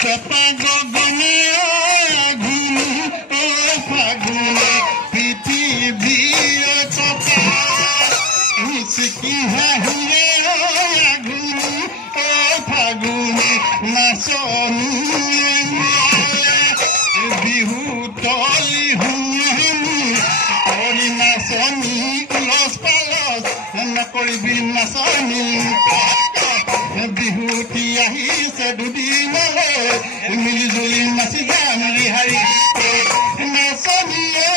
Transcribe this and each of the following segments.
চেপা গগনে আঘোণী ফাগুনে পৃথিৱীৰ কথা মুচকি হাঁহিৰে আঘোণী ফাগুনে নাচনী বিহু তলি হুমুনি কৰি নাচনী উলচ পালচ নকৰিবি নাচনী বিহুতি আহিছে দুদিনলৈ মিলি জুলি নাচি যাম ৰিহাৰি নাচনীয়ে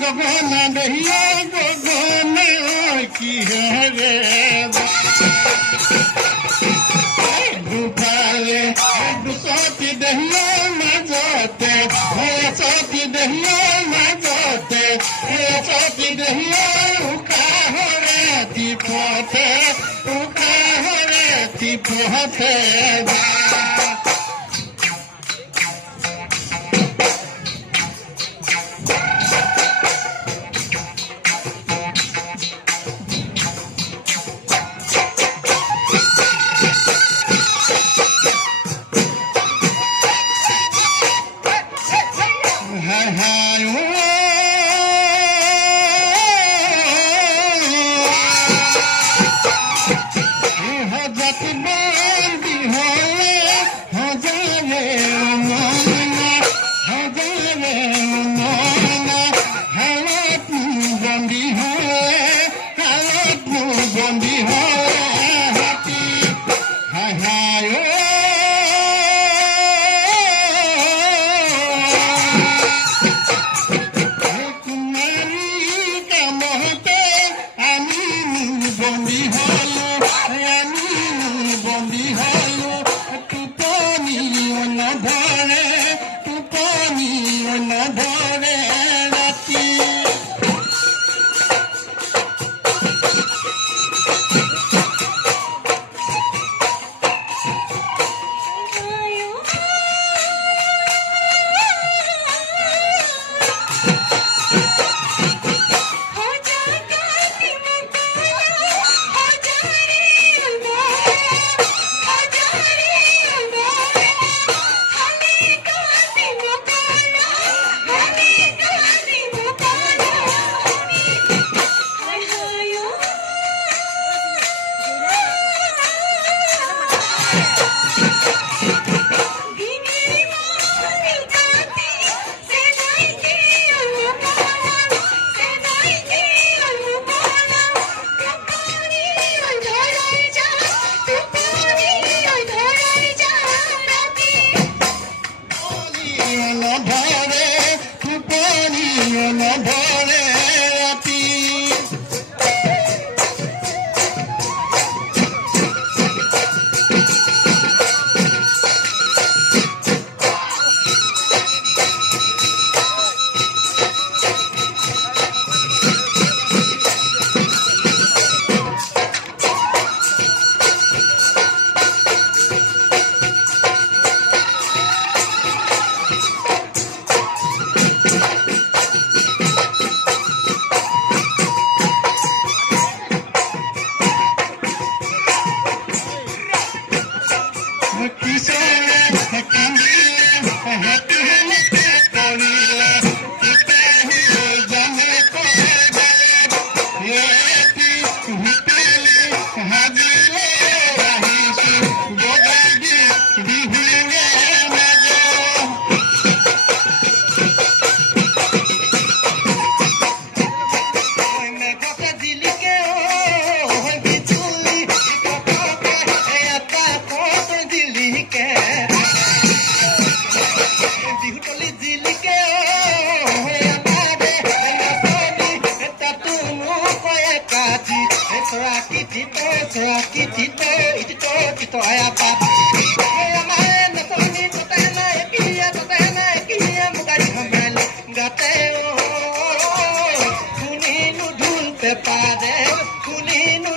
গগনা দহিয়া গগনা কি হে দুফালে দুচকি দহিয়াৰ মাজতে চকি দহিয়াৰ মাজতে চকি দহিয়াৰ উশাহৰে টিপতে উশাহৰে টিপতে বন্দী হলো কিশোৰে কান্দিলে হেতু হেতে কৰিলে কেতিয়া জানে কয় এটি হুতেলি হাজিলে আহিছো বগাই দি বিহুৰে মেঘতে জিলিকে বিজুলি এটা কত জিলিকে বিহুতলি জিলিকে তাতো মোক কাজি চৰাকি তিত ইটিত আয়াপা আমাৰ নতনি ততে নাই কিয়া মুগাৰি সমালি গাতে শুনিনো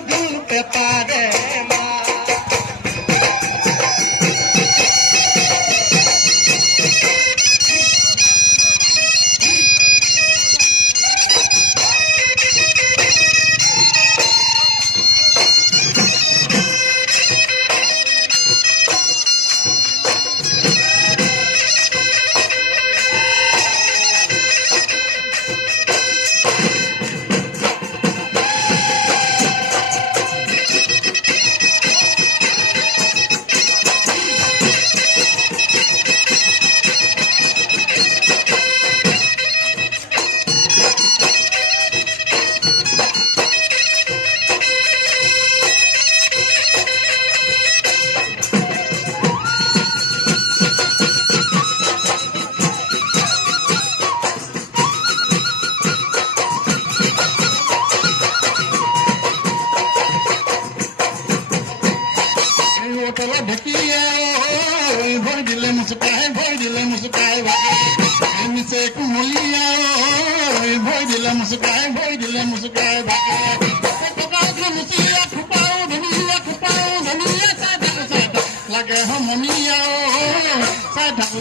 ঢোল পেপাৰে মা তলা ঢেকিয়া ভয় দিলে মুচুকাই ভাগে নিচে কুমলীয়া ভয় দিলে মুচুকাই ভাগে মুচিয়া খোপাও ধনিয়া লাগে সমনীয়া চাই থাকো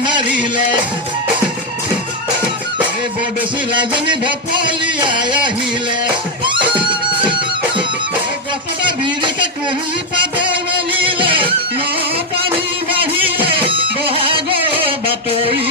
মাৰিলে বৰদচি ৰাজনী ভপলিয়াই আহিলে গছতে বিৰিকে কুঁহি পাতৰ মেলিলে ন পানী বাঢ়িলে বহাগৰ বাতৰি